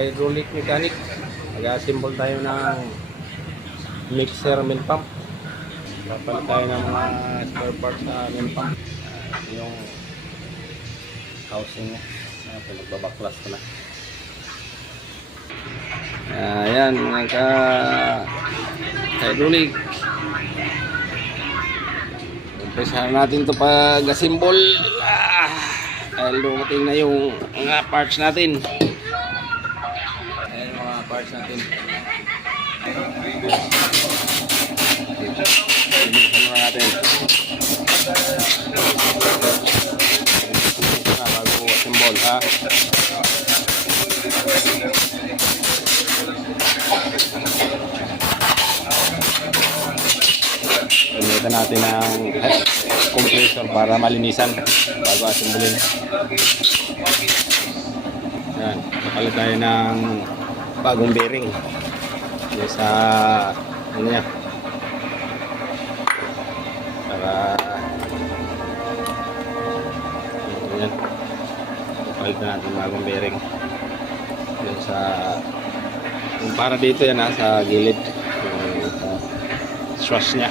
hydraulic mechanic. Mag-assemble tayo ng mixer mill pump. Papalit tayo ng mga spare parts sa mill pump. Yung housing niya. Nagbabaklas ko na. Ayan, mga hydraulic. Umpisahan natin ito pag-assemble. Dahil dumating na yung mga parts natin. Ayan mga parts natin. Bilisan na natin. Bago assemble ha. Gamitan natin ng compressor para malinisan bago assemblin. Yan, kapalit tayo ng bagong bearing sa ano niya para yan, kapalit natin bagong bearing yan sa yung para dito yan sa gilid yung sa struts nya.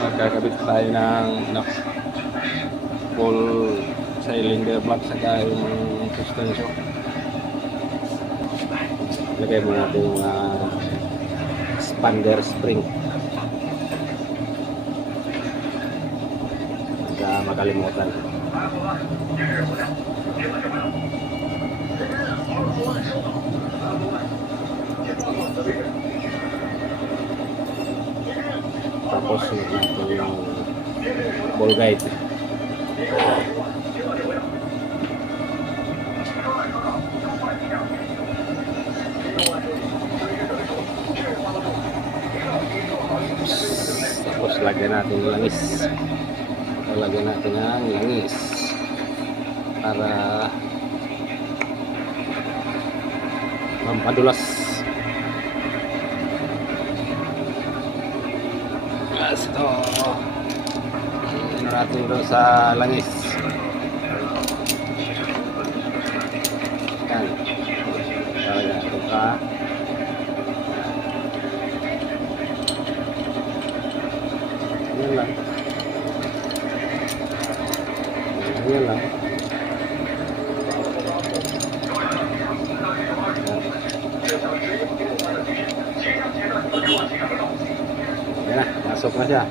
Magkakabit tayo ng full cylinder block saka yung suspension. Lagay mo natin yung expander spring para makalimutan. Tapos natin yung ball guide. Tapos lagyan natin ng langis. Lagyan natin ng langis para mampadulas. Ito ano natin doon sa langis. Yan talaga ito ka. Yan lang. Yan lang. Yan na, masok na siya.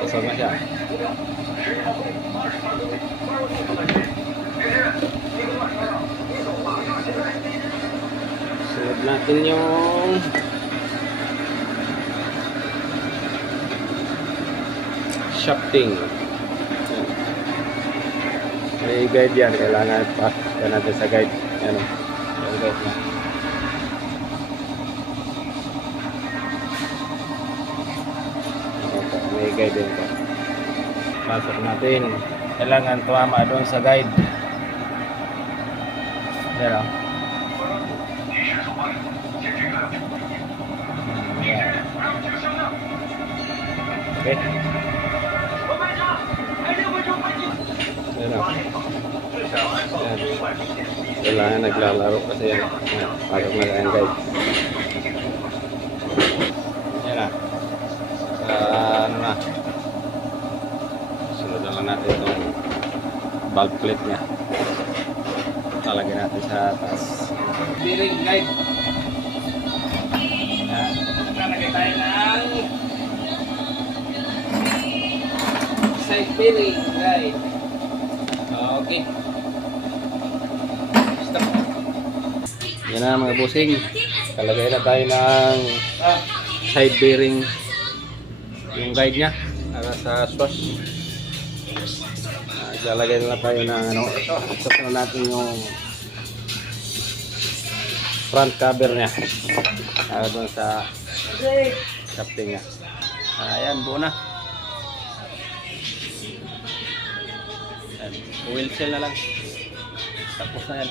Masok na siya. Sunod natin yung shafting. May guide yan, kailangan pa natin sa guide. Yan o, yung guide na. May guide din ito. Pasok natin, kailangan tuwama doon sa guide. Yan o. Okay. Yan o. Yan. Kailangan naglalaro kasi yan. Pasok na ang guide. Yan na. Ano na. Sunod na lang natin itong valve plate nya. Talagyan natin sa taas. Bearing guide. Yan. Nalagay tayo ng side bearing guide. Okay. Stop. Yan na mga bossing. Kalagay na tayo ng side bearing yung guide nya para sa swatch. Lalagay na tayo ng ano, ito na natin yung front cover nya para doon sa shafting nya. Ayan, buo na. Oil seal na lang. Tapos na yan.